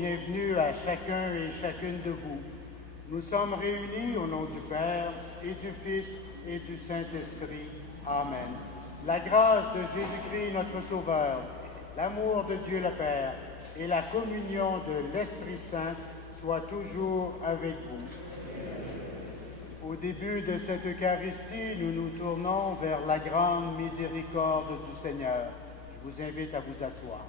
bienvenue à chacun et chacune de vous. Nous sommes réunis au nom du Père et du Fils et du Saint-Esprit. Amen. La grâce de Jésus-Christ, notre Sauveur, l'amour de Dieu le Père et la communion de l'Esprit Saint soient toujours avec vous. Au début de cette Eucharistie, nous nous tournons vers la grande miséricorde du Seigneur. Je vous invite à vous asseoir.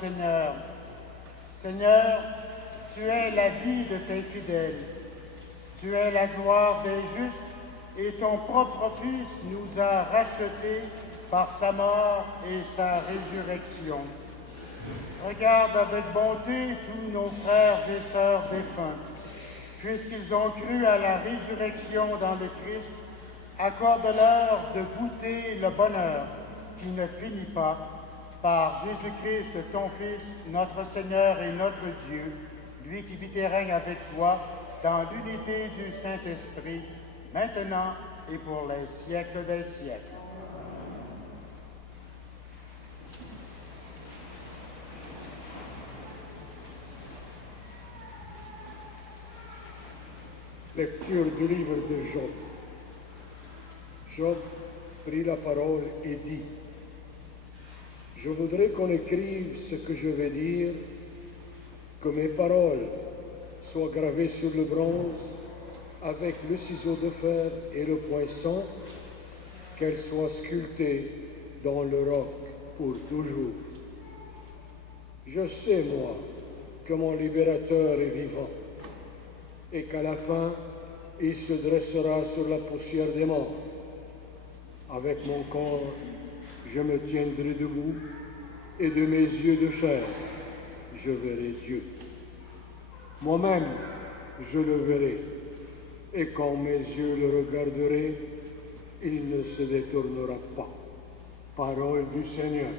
Seigneur. Seigneur, tu es la vie de tes fidèles. Tu es la gloire des justes et ton propre Fils nous a rachetés par sa mort et sa résurrection. Regarde avec bonté tous nos frères et sœurs défunts. Puisqu'ils ont cru à la résurrection dans le Christ, accorde-leur de goûter le bonheur qui ne finit pas, par Jésus-Christ, ton Fils, notre Seigneur et notre Dieu, lui qui vit et règne avec toi dans l'unité du Saint-Esprit, maintenant et pour les siècles des siècles. Lecture du livre de Job. Job prit la parole et dit: Je voudrais qu'on écrive ce que je vais dire, que mes paroles soient gravées sur le bronze avec le ciseau de fer et le poinçon, qu'elles soient sculptées dans le roc pour toujours. Je sais, moi, que mon libérateur est vivant et qu'à la fin, il se dressera sur la poussière des morts. Avec mon corps, je me tiendrai debout, et de mes yeux de chair, je verrai Dieu. Moi-même, je le verrai, et quand mes yeux le regarderaient, il ne se détournera pas. Parole du Seigneur.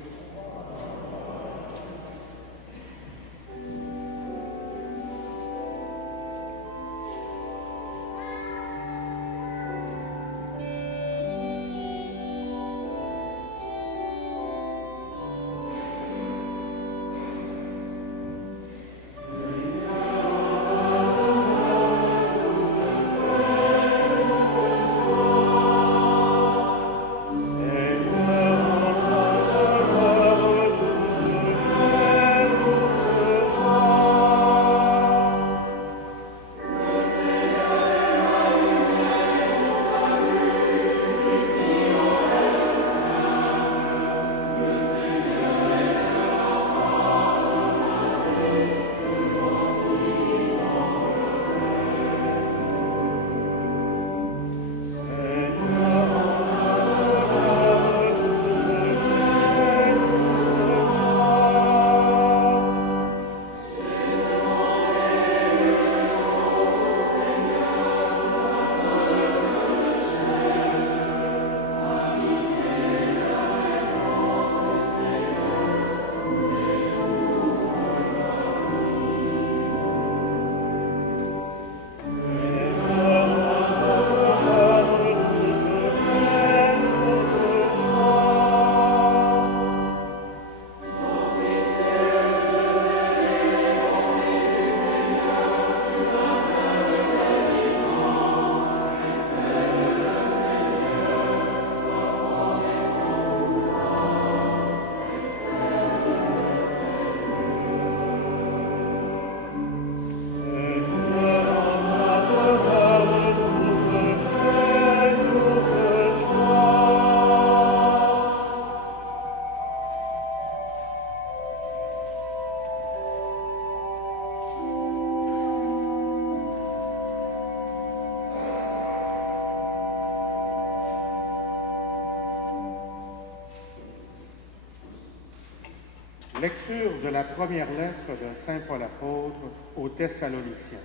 Lecture de la première lettre de Saint Paul apôtre aux Thessaloniciens.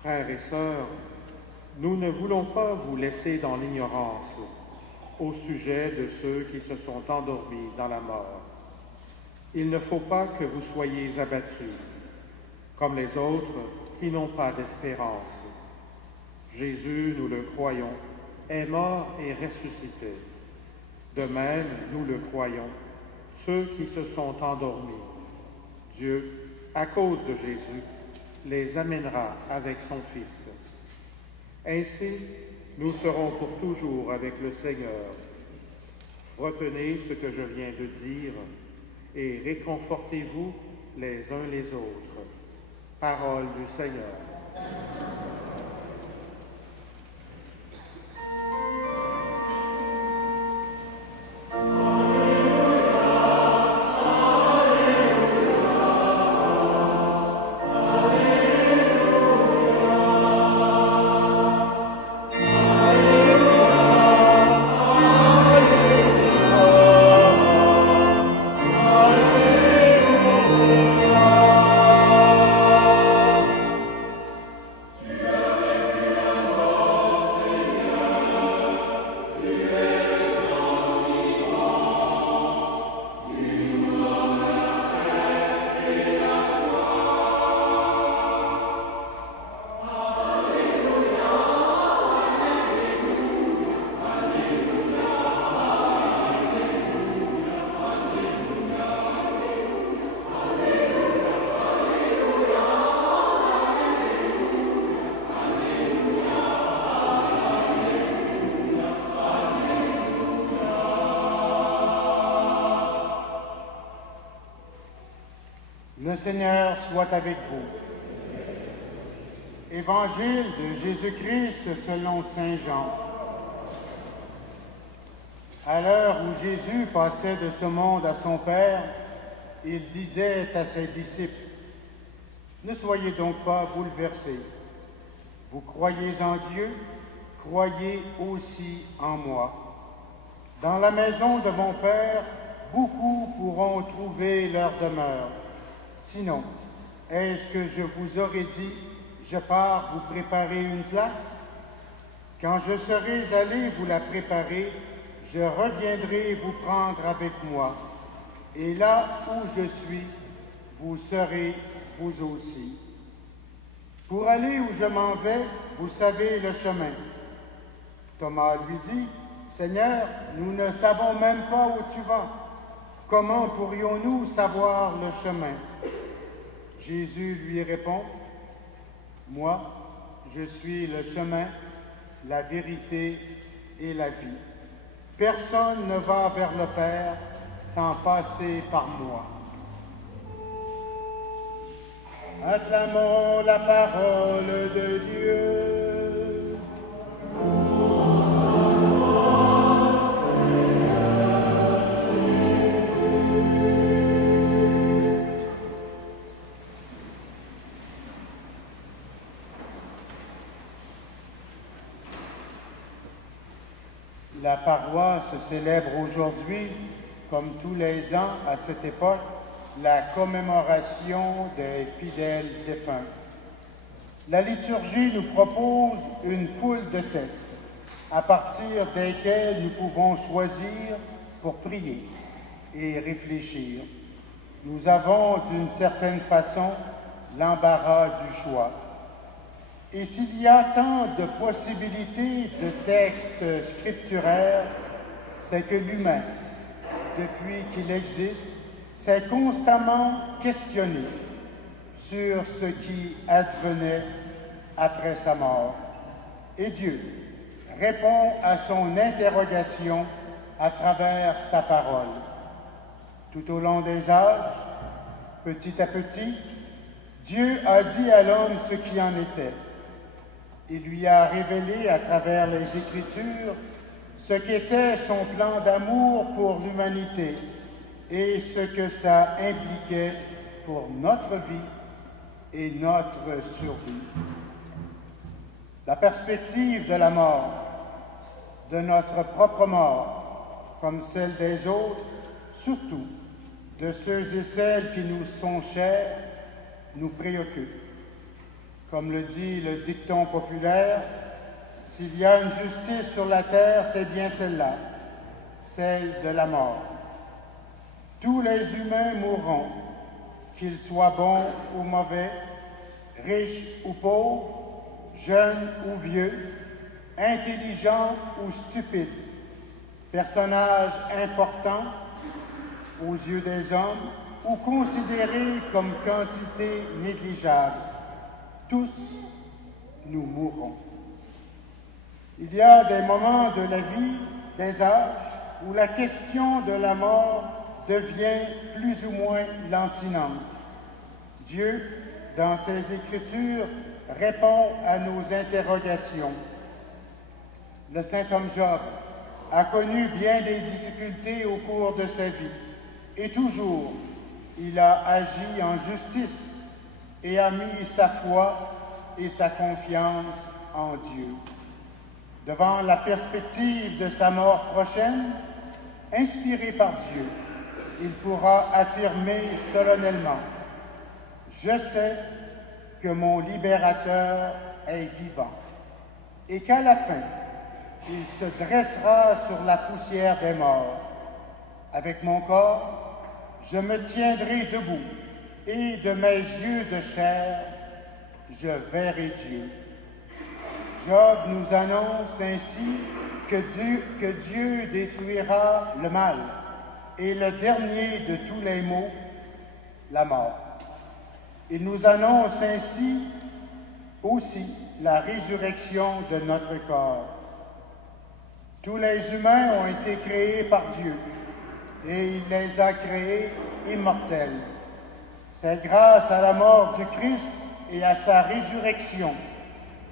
Frères et sœurs, nous ne voulons pas vous laisser dans l'ignorance au sujet de ceux qui se sont endormis dans la mort. Il ne faut pas que vous soyez abattus, comme les autres qui n'ont pas d'espérance. Jésus, nous le croyons, est mort et ressuscité. De même, nous le croyons, ceux qui se sont endormis. Dieu, à cause de Jésus, les amènera avec son Fils. Ainsi, nous serons pour toujours avec le Seigneur. Retenez ce que je viens de dire et réconfortez-vous les uns les autres. Parole du Seigneur. Le Seigneur soit avec vous. Évangile de Jésus-Christ selon saint Jean. À l'heure où Jésus passait de ce monde à son Père, il disait à ses disciples, « Ne soyez donc pas bouleversés. Vous croyez en Dieu, croyez aussi en moi. Dans la maison de mon Père, beaucoup pourront trouver leur demeure. Sinon, est-ce que je vous aurais dit, je pars vous préparer une place? Quand je serai allé vous la préparer, je reviendrai vous prendre avec moi. Et là où je suis, vous serez vous aussi. Pour aller où je m'en vais, vous savez le chemin. » Thomas lui dit, « Seigneur, nous ne savons même pas où tu vas. Comment pourrions-nous savoir le chemin? » Jésus lui répond, « Moi, je suis le chemin, la vérité et la vie. Personne ne va vers le Père sans passer par moi. » Acclamons la parole de Dieu. La paroisse célèbre aujourd'hui, comme tous les ans à cette époque, la commémoration des fidèles défunts. La liturgie nous propose une foule de textes à partir desquels nous pouvons choisir pour prier et réfléchir. Nous avons d'une certaine façon l'embarras du choix. Et s'il y a tant de possibilités de textes scripturaires, c'est que l'humain, depuis qu'il existe, s'est constamment questionné sur ce qui advenait après sa mort. Et Dieu répond à son interrogation à travers sa parole. Tout au long des âges, petit à petit, Dieu a dit à l'homme ce qui en était. Il lui a révélé à travers les Écritures ce qu'était son plan d'amour pour l'humanité et ce que ça impliquait pour notre vie et notre survie. La perspective de la mort, de notre propre mort, comme celle des autres, surtout de ceux et celles qui nous sont chers, nous préoccupe. Comme le dit le dicton populaire, s'il y a une justice sur la terre, c'est bien celle-là, celle de la mort. Tous les humains mourront, qu'ils soient bons ou mauvais, riches ou pauvres, jeunes ou vieux, intelligents ou stupides, personnages importants aux yeux des hommes ou considérés comme quantité négligeable. Tous, nous mourrons. Il y a des moments de la vie, des âges, où la question de la mort devient plus ou moins lancinante. Dieu, dans ses Écritures, répond à nos interrogations. Le saint homme Job a connu bien des difficultés au cours de sa vie, et toujours, il a agi en justice et a mis sa foi et sa confiance en Dieu. Devant la perspective de sa mort prochaine, inspiré par Dieu, il pourra affirmer solennellement « Je sais que mon libérateur est vivant et qu'à la fin, il se dressera sur la poussière des morts. Avec mon corps, je me tiendrai debout et de mes yeux de chair, je verrai Dieu. » Job nous annonce ainsi que Dieu détruira le mal et le dernier de tous les maux, la mort. Il nous annonce ainsi aussi la résurrection de notre corps. Tous les humains ont été créés par Dieu et il les a créés immortels. C'est grâce à la mort du Christ et à sa résurrection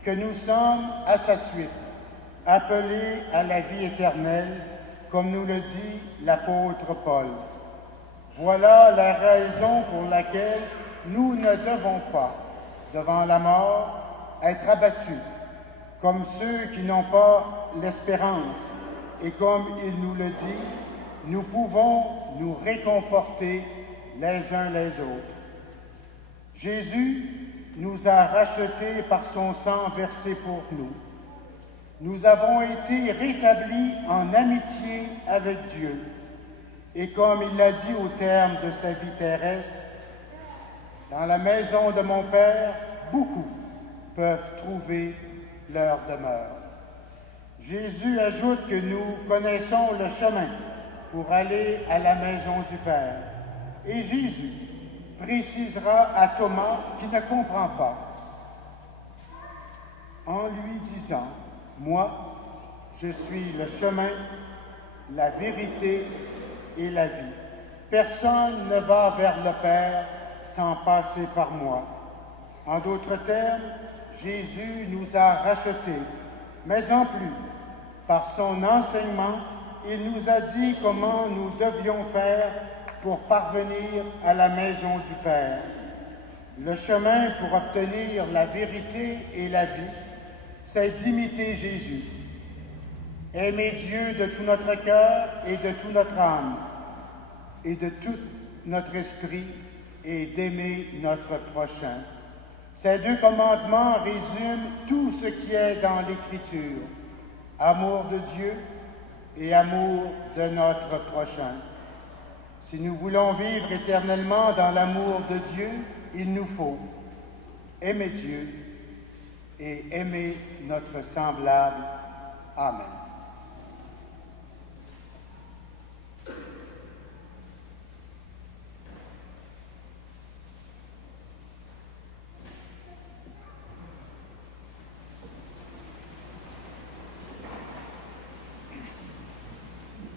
que nous sommes, à sa suite, appelés à la vie éternelle, comme nous le dit l'apôtre Paul. Voilà la raison pour laquelle nous ne devons pas, devant la mort, être abattus, comme ceux qui n'ont pas l'espérance. Et comme il nous le dit, nous pouvons nous réconforter les uns les autres. Jésus nous a rachetés par son sang versé pour nous. Nous avons été rétablis en amitié avec Dieu. Et comme il l'a dit au terme de sa vie terrestre, dans la maison de mon Père, beaucoup peuvent trouver leur demeure. Jésus ajoute que nous connaissons le chemin pour aller à la maison du Père. Et Jésus précisera à Thomas qui ne comprend pas, en lui disant, « Moi, je suis le chemin, la vérité et la vie. Personne ne va vers le Père sans passer par moi. » En d'autres termes, Jésus nous a rachetés, mais en plus, par son enseignement, il nous a dit comment nous devions faire pour parvenir à la maison du Père. Le chemin pour obtenir la vérité et la vie, c'est d'imiter Jésus. Aimer Dieu de tout notre cœur et de toute notre âme et de tout notre esprit et d'aimer notre prochain. Ces deux commandements résument tout ce qui est dans l'Écriture. Amour de Dieu et amour de notre prochain. Si nous voulons vivre éternellement dans l'amour de Dieu, il nous faut aimer Dieu et aimer notre semblable. Amen.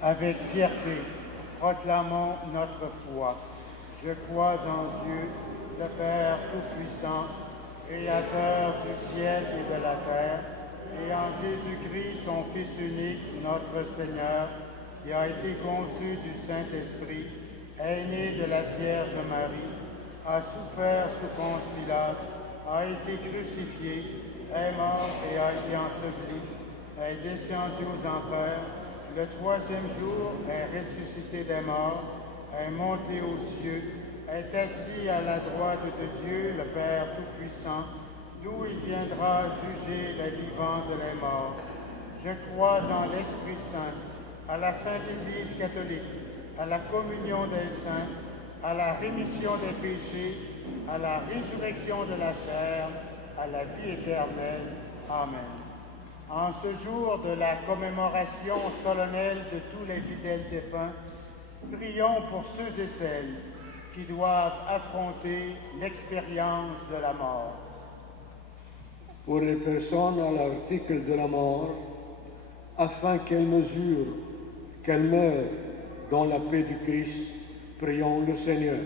Avec fierté, proclamons notre foi. Je crois en Dieu, le Père Tout-Puissant, Créateur du ciel et de la terre, et en Jésus-Christ, son Fils unique, notre Seigneur, qui a été conçu du Saint-Esprit, est né de la Vierge Marie, a souffert sous Ponce Pilate, a été crucifié, est mort et a été enseveli, est descendu aux enfers, le troisième jour est ressuscité des morts, est monté aux cieux, est assis à la droite de Dieu, le Père Tout-Puissant, d'où il viendra juger les vivants et les morts. Je crois en l'Esprit Saint, à la Sainte Église catholique, à la communion des saints, à la rémission des péchés, à la résurrection de la chair, à la vie éternelle. Amen. En ce jour de la commémoration solennelle de tous les fidèles défunts, prions pour ceux et celles qui doivent affronter l'expérience de la mort. Pour les personnes à l'article de la mort, afin qu'elles mesurent qu'elles meurent dans la paix du Christ, prions le Seigneur.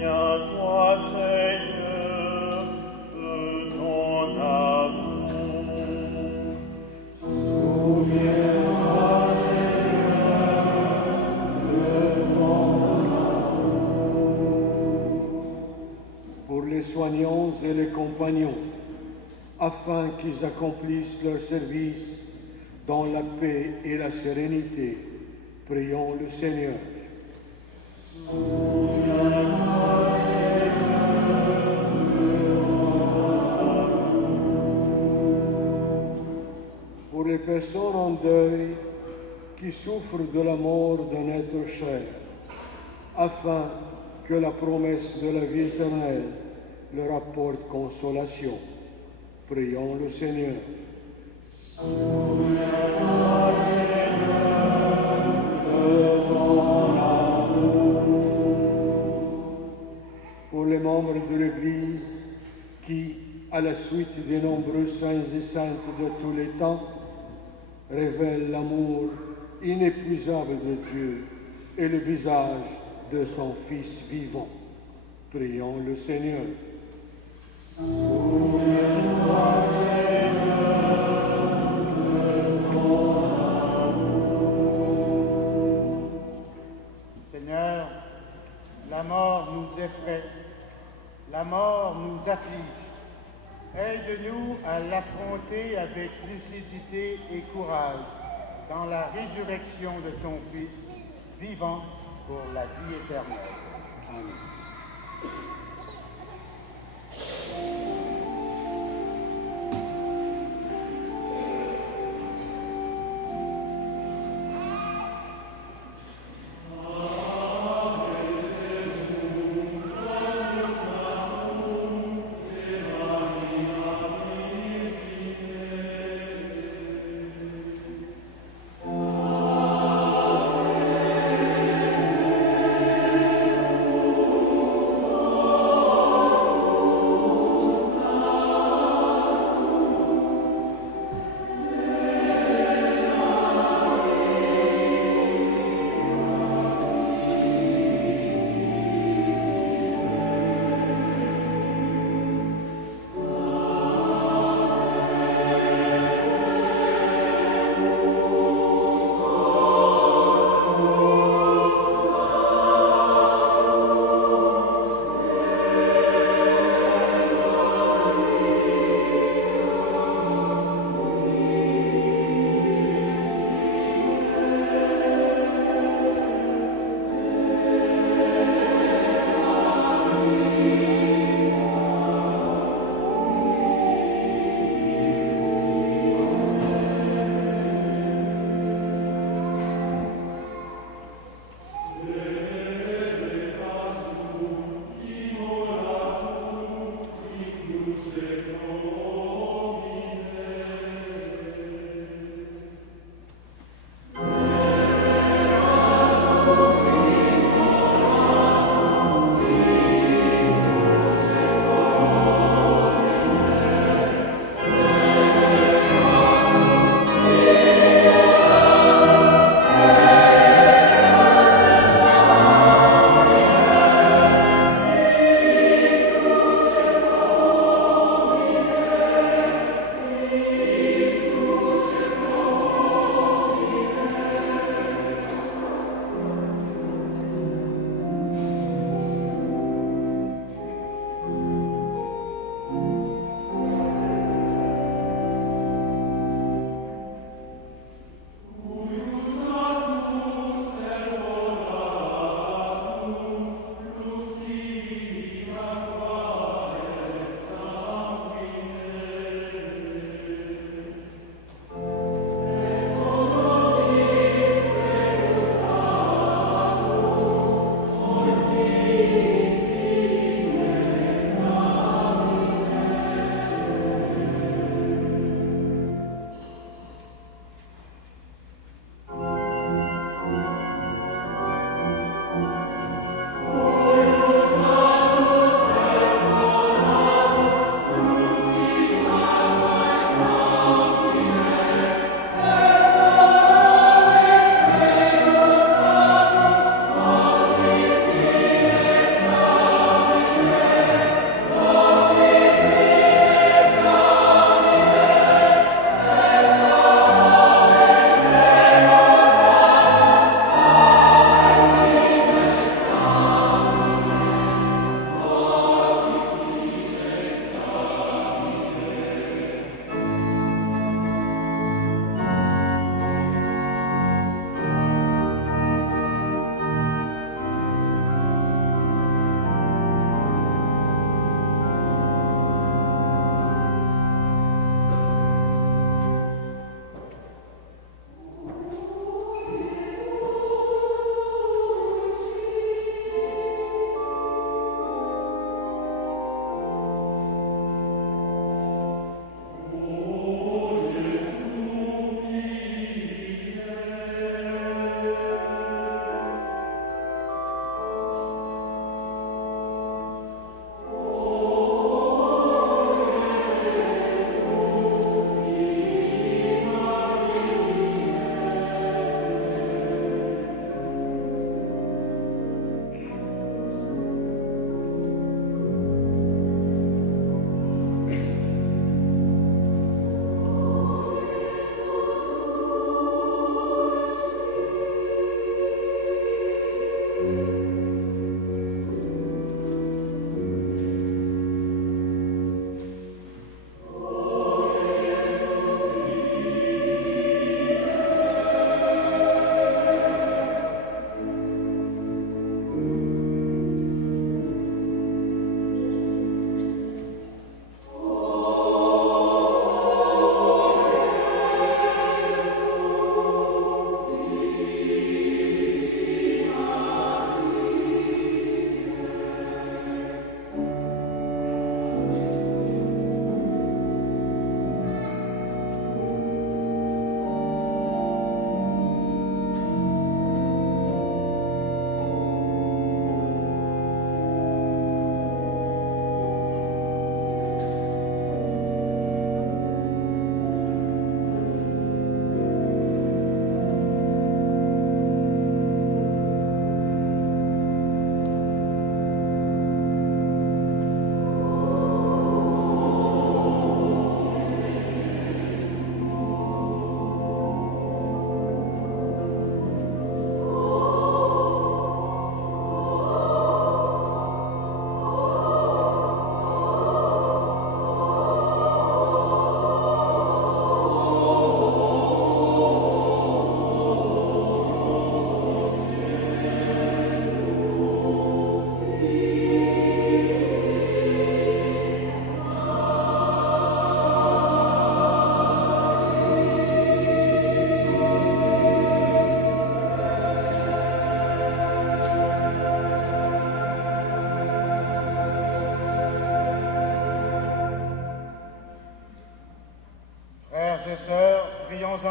Souviens-toi, Seigneur, de ton amour. Souviens-toi, Seigneur, de ton amour. Pour les soignants et les compagnons, afin qu'ils accomplissent leur service dans la paix et la sérénité, prions le Seigneur. Souviens-toi, Seigneur, de ton amour. Pour les personnes en deuil qui souffrent de la mort d'un être cher, afin que la promesse de la vie éternelle leur apporte consolation, prions le Seigneur. Souviens-toi, Seigneur, de ton amour. Pour les membres de l'Église qui, à la suite des nombreux saints et saintes de tous les temps, révèle l'amour inépuisable de Dieu et le visage de son Fils vivant. Prions le Seigneur. Souviens-toi, Seigneur, de ton amour. Seigneur, la mort nous effraie, la mort nous afflige. Aide-nous à l'affronter avec lucidité et courage dans la résurrection de ton Fils, vivant pour la vie éternelle. Amen. Amen.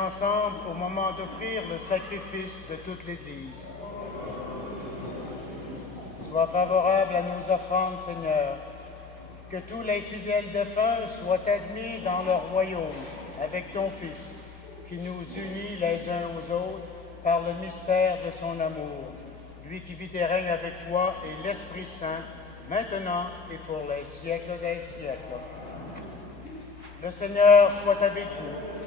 ensemble au moment d'offrir le sacrifice de toute l'Église. Sois favorable à nos offrandes, Seigneur, que tous les fidèles défunts soient admis dans leur royaume avec ton Fils, qui nous unit les uns aux autres par le mystère de son amour, lui qui vit et règne avec toi et l'Esprit Saint, maintenant et pour les siècles des siècles. Le Seigneur soit avec vous.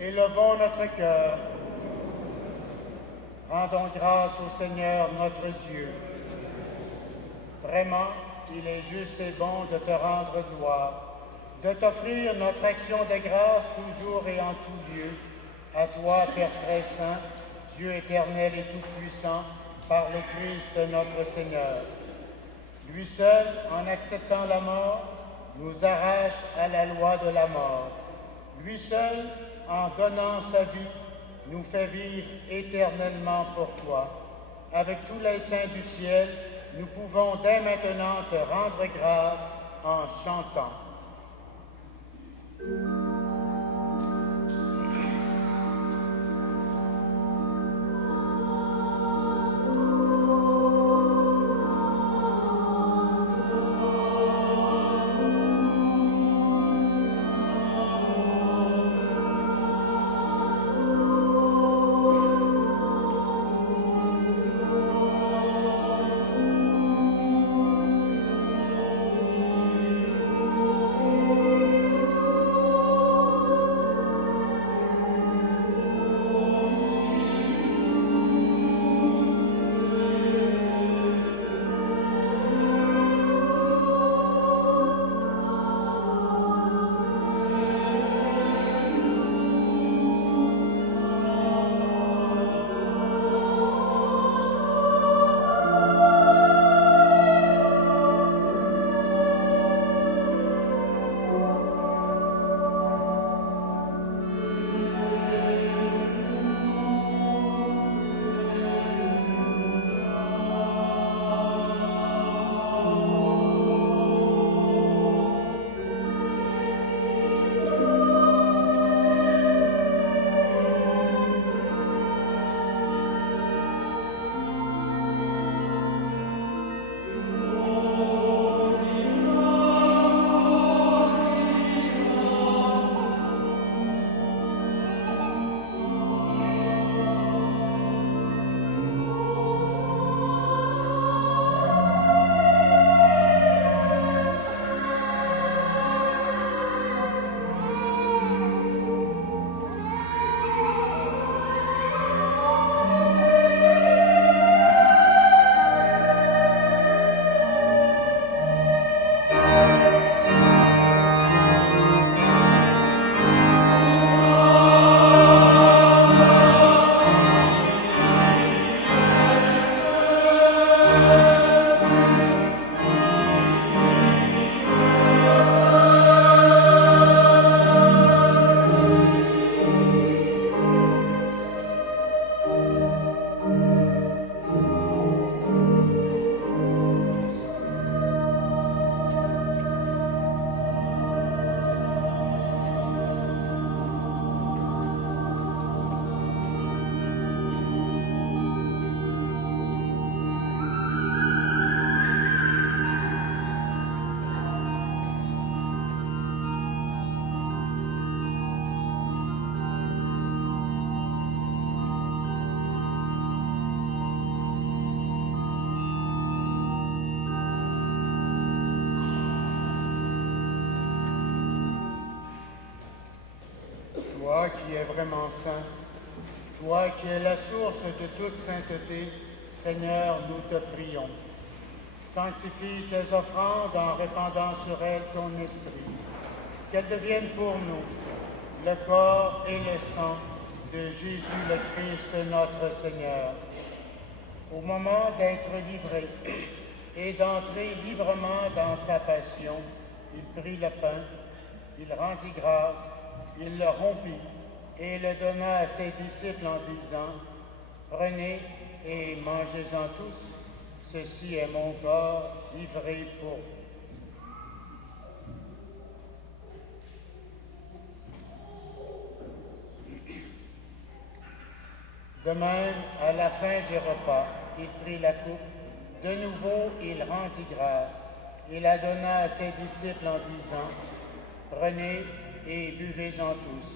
Élevons notre cœur. Rendons grâce au Seigneur notre Dieu. Vraiment, il est juste et bon de te rendre gloire, de t'offrir notre action de grâce toujours et en tout lieu. À toi, Père très saint, Dieu éternel et tout-puissant, par le Christ notre Seigneur. Lui seul, en acceptant la mort, nous arrache à la loi de la mort. Lui seul, en donnant sa vie, nous fait vivre éternellement pour toi. Avec tous les saints du ciel, nous pouvons dès maintenant te rendre grâce en chantant. Toi qui es vraiment saint, toi qui es la source de toute sainteté, Seigneur, nous te prions. Sanctifie ces offrandes en répandant sur elles ton esprit, qu'elles deviennent pour nous le corps et le sang de Jésus le Christ notre Seigneur. Au moment d'être livré et d'entrer librement dans sa passion, il prit le pain, il rendit grâce, il le rompit et le donna à ses disciples en disant, « Prenez et mangez-en tous, ceci est mon corps livré pour vous. » De même, à la fin du repas, il prit la coupe. De nouveau, il rendit grâce. Il la donna à ses disciples en disant, « Prenez et buvez-en tous,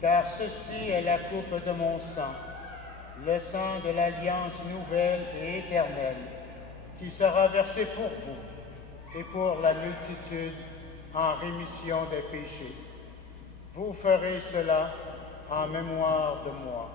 car ceci est la coupe de mon sang, le sang de l'alliance nouvelle et éternelle, qui sera versé pour vous et pour la multitude en rémission des péchés. Vous ferez cela en mémoire de moi. »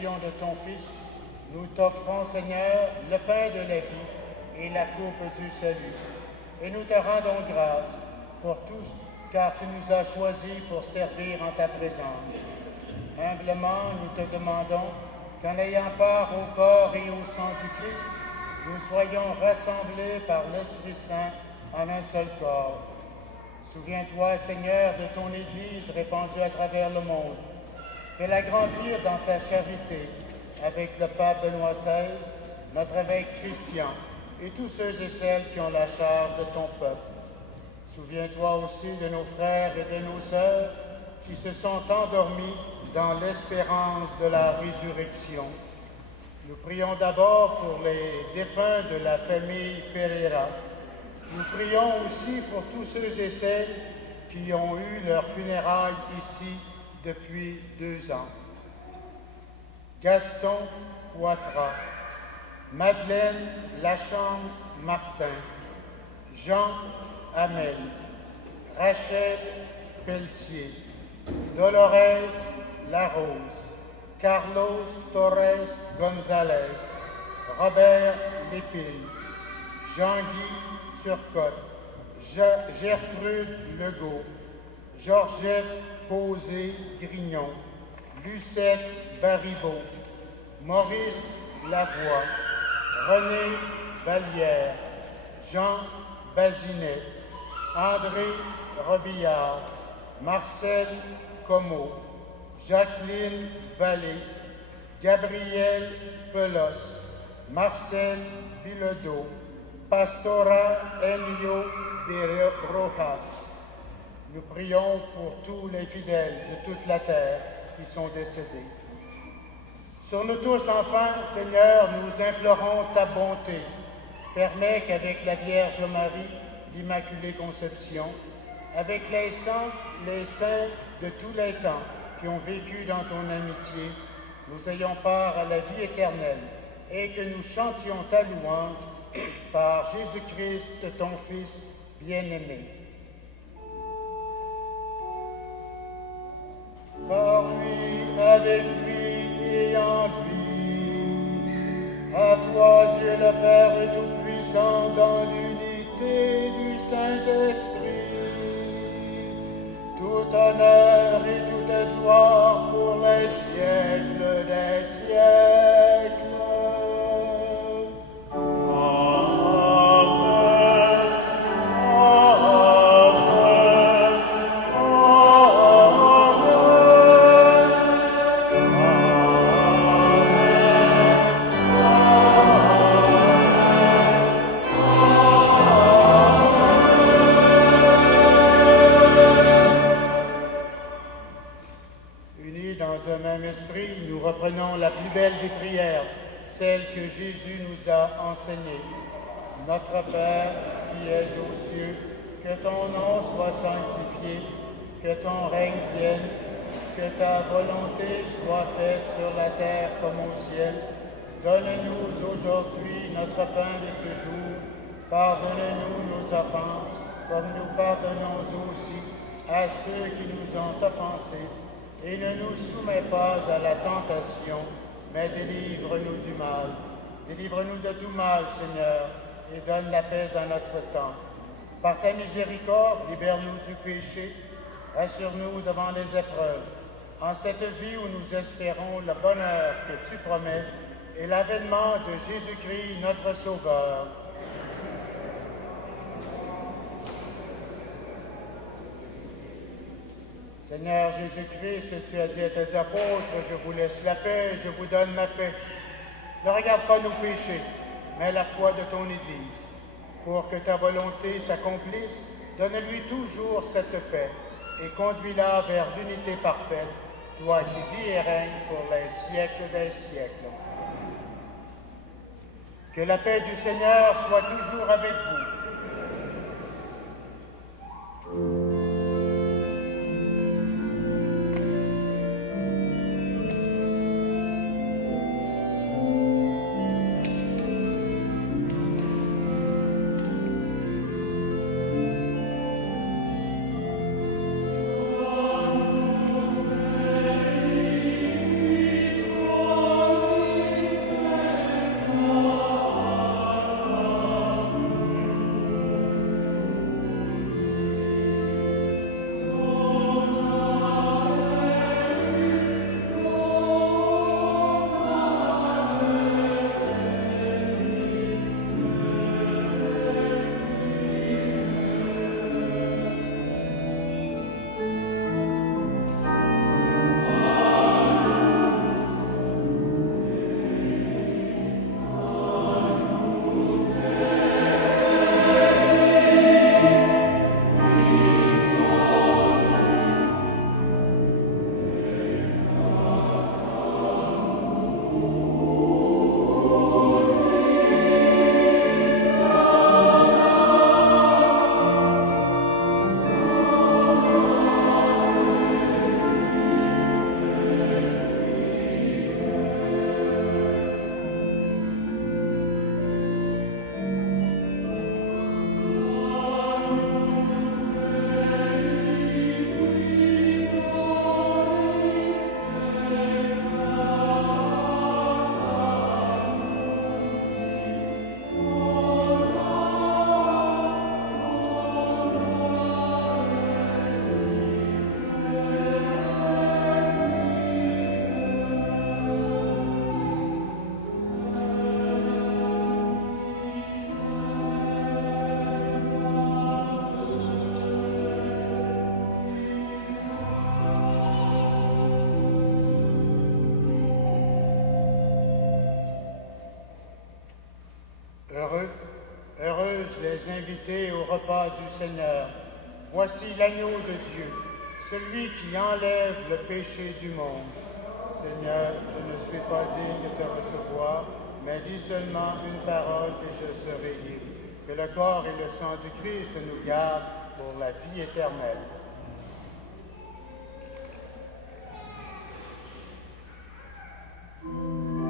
De ton Fils, nous t'offrons, Seigneur, le pain de la vie et la coupe du salut. Et nous te rendons grâce pour tous, car tu nous as choisis pour servir en ta présence. Humblement, nous te demandons qu'en ayant part au corps et au sang du Christ, nous soyons rassemblés par l'Esprit Saint en un seul corps. Souviens-toi, Seigneur, de ton Église répandue à travers le monde. Fais-la grandir dans ta charité avec le pape Benoît XVI, notre évêque Christian et tous ceux et celles qui ont la charge de ton peuple. Souviens-toi aussi de nos frères et de nos sœurs qui se sont endormis dans l'espérance de la résurrection. Nous prions d'abord pour les défunts de la famille Pereira. Nous prions aussi pour tous ceux et celles qui ont eu leur funérailles ici depuis 2 ans. Gaston Poitras, Madeleine Lachance Martin, Jean Hamel, Rachel Pelletier, Dolores Larose, Carlos Torres González, Robert Lépine, Jean-Guy Turcotte, Gertrude Legault, Georgette Posé-Grignon, Lucette Baribeau, Maurice Lavoie, René Vallière, Jean Bazinet, André Robillard, Marcel Comeau, Jacqueline Vallée, Gabriel Pelos, Marcel Bilodeau, Pastora Enio de Rojas. Nous prions pour tous les fidèles de toute la terre qui sont décédés. Sur nous tous, enfin, Seigneur, nous implorons ta bonté. Permets qu'avec la Vierge Marie, l'Immaculée Conception, avec les saints de tous les temps qui ont vécu dans ton amitié, nous ayons part à la vie éternelle et que nous chantions ta louange par Jésus-Christ, ton Fils bien-aimé. Par lui, avec lui et en lui, à toi Dieu le Père Tout-Puissant, dans l'unité du Saint-Esprit, tout honneur et toute gloire pour les siècles des siècles. Reprenons la plus belle des prières, celle que Jésus nous a enseignée. Notre Père qui es aux cieux, que ton nom soit sanctifié, que ton règne vienne, que ta volonté soit faite sur la terre comme au ciel. Donne-nous aujourd'hui notre pain de ce jour. Pardonne-nous nos offenses, comme nous pardonnons aussi à ceux qui nous ont offensés. Et ne nous soumets pas à la tentation, mais délivre-nous du mal. Délivre-nous de tout mal, Seigneur, et donne la paix à notre temps. Par ta miséricorde, libère-nous du péché, rassure-nous devant les épreuves. En cette vie où nous espérons le bonheur que tu promets et l'avènement de Jésus-Christ, notre Sauveur. Seigneur Jésus-Christ, tu as dit à tes apôtres, je vous laisse la paix, je vous donne ma paix. Ne regarde pas nos péchés, mais la foi de ton Église. Pour que ta volonté s'accomplisse, donne-lui toujours cette paix et conduis-la vers l'unité parfaite, toi qui vis et règnes pour les siècles des siècles. Que la paix du Seigneur soit toujours avec vous. Heureuses les invités au repas du Seigneur. Voici l'agneau de Dieu, celui qui enlève le péché du monde. Seigneur, je ne suis pas digne de te recevoir, mais dis seulement une parole et je serai libre. Que le corps et le sang du Christ nous gardent pour la vie éternelle. Amen.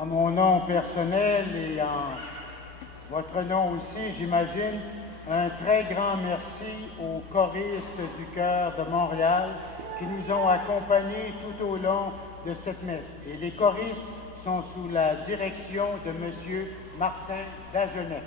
En mon nom personnel et en votre nom aussi, j'imagine, un très grand merci aux choristes du Chœur de Montréal qui nous ont accompagnés tout au long de cette messe. Et les choristes sont sous la direction de M. Martin Dagenet.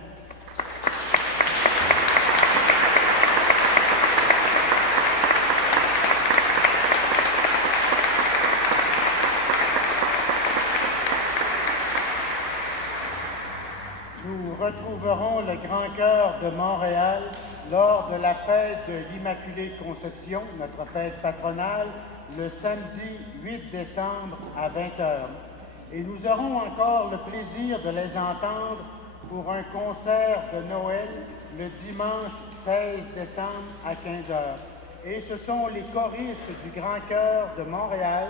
Nous retrouverons le Grand Chœur de Montréal lors de la fête de l'Immaculée Conception, notre fête patronale, le samedi 8 décembre à 20h. Et nous aurons encore le plaisir de les entendre pour un concert de Noël le dimanche 16 décembre à 15h. Et ce sont les choristes du Grand Chœur de Montréal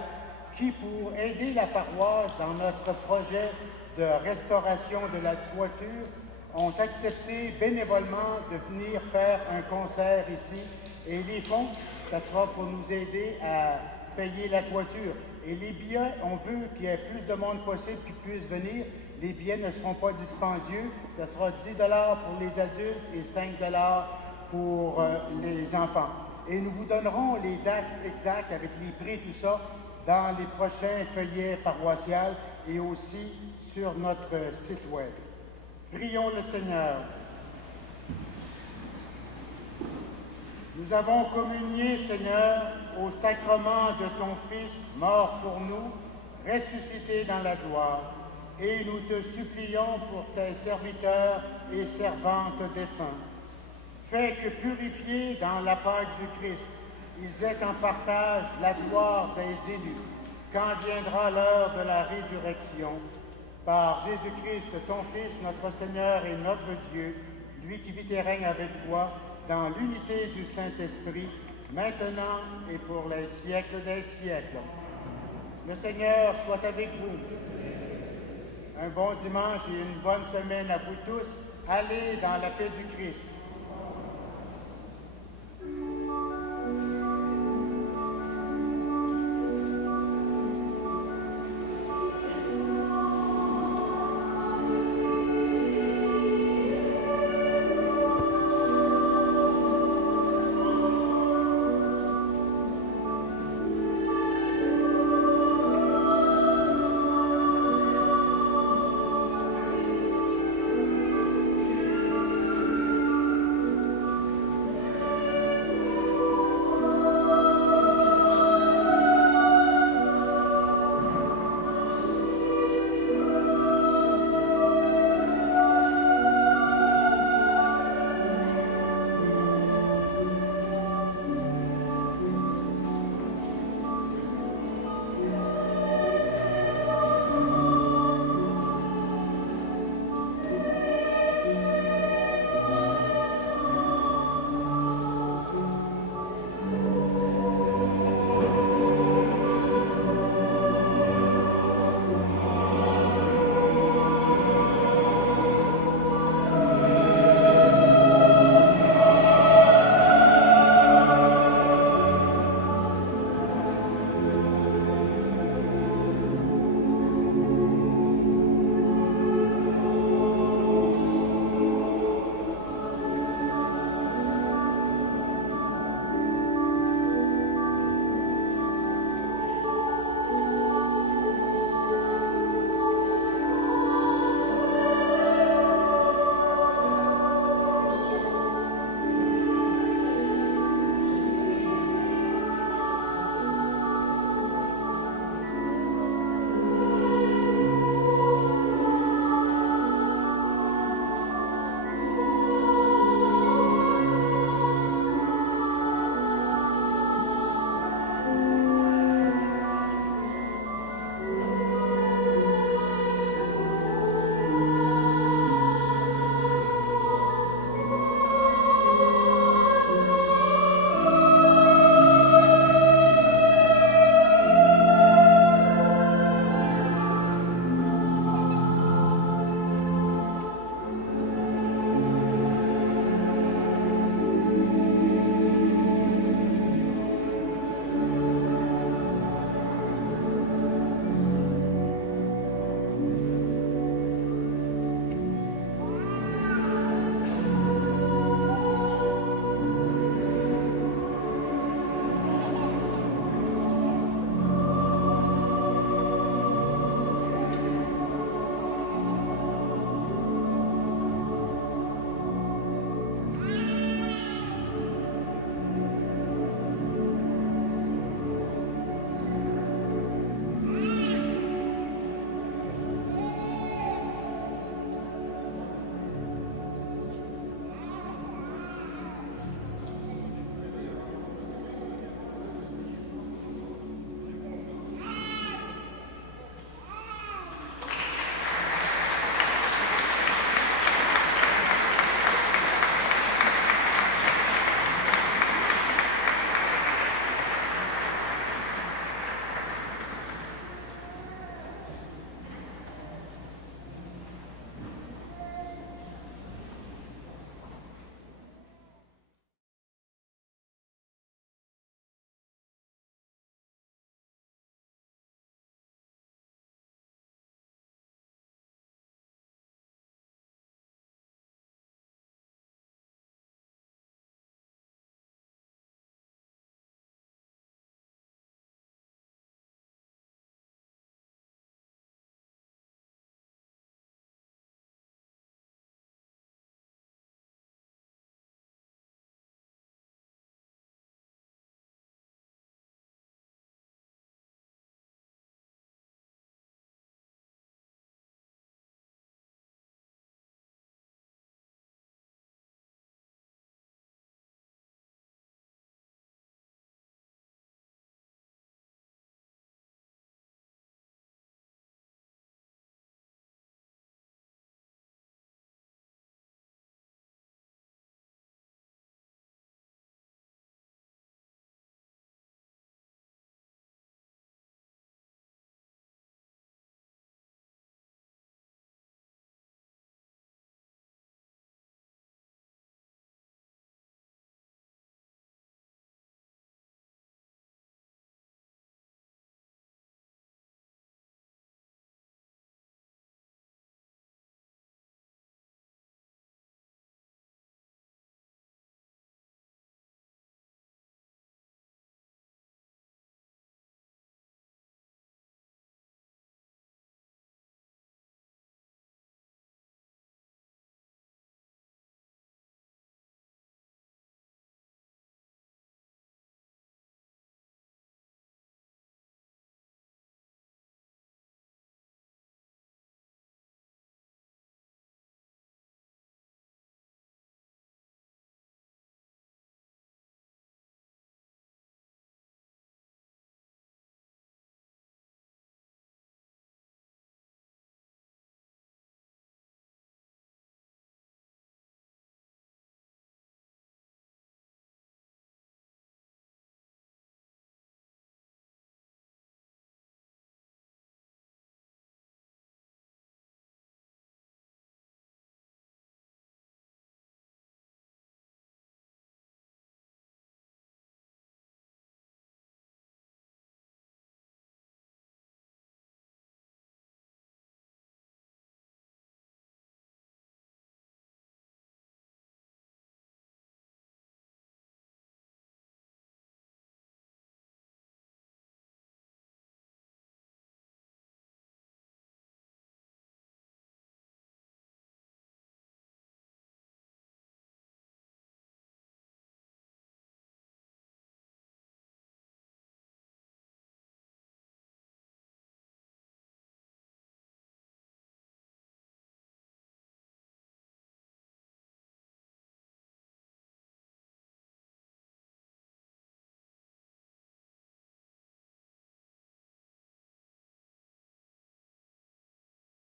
qui, pour aider la paroisse dans notre projet de restauration de la toiture, ont accepté bénévolement de venir faire un concert ici. Et les fonds, ça sera pour nous aider à payer la toiture. Et les billets, on veut qu'il y ait plus de monde possible qui puisse venir. Les billets ne seront pas dispendieux. Ça sera 10 $ pour les adultes et 5 $ pour les enfants. Et nous vous donnerons les dates exactes avec les prix, tout ça, dans les prochains feuillets paroissiaux et aussi sur notre site web. Prions le Seigneur. Nous avons communié, Seigneur, au sacrement de ton Fils, mort pour nous, ressuscité dans la gloire, et nous te supplions pour tes serviteurs et servantes défunts. Fais que, purifiés dans la Pâque du Christ, ils aient en partage la gloire des élus, quand viendra l'heure de la résurrection. Par Jésus-Christ, ton Fils, notre Seigneur et notre Dieu, lui qui vit et règne avec toi, dans l'unité du Saint-Esprit, maintenant et pour les siècles des siècles. Le Seigneur soit avec vous. Un bon dimanche et une bonne semaine à vous tous. Allez dans la paix du Christ.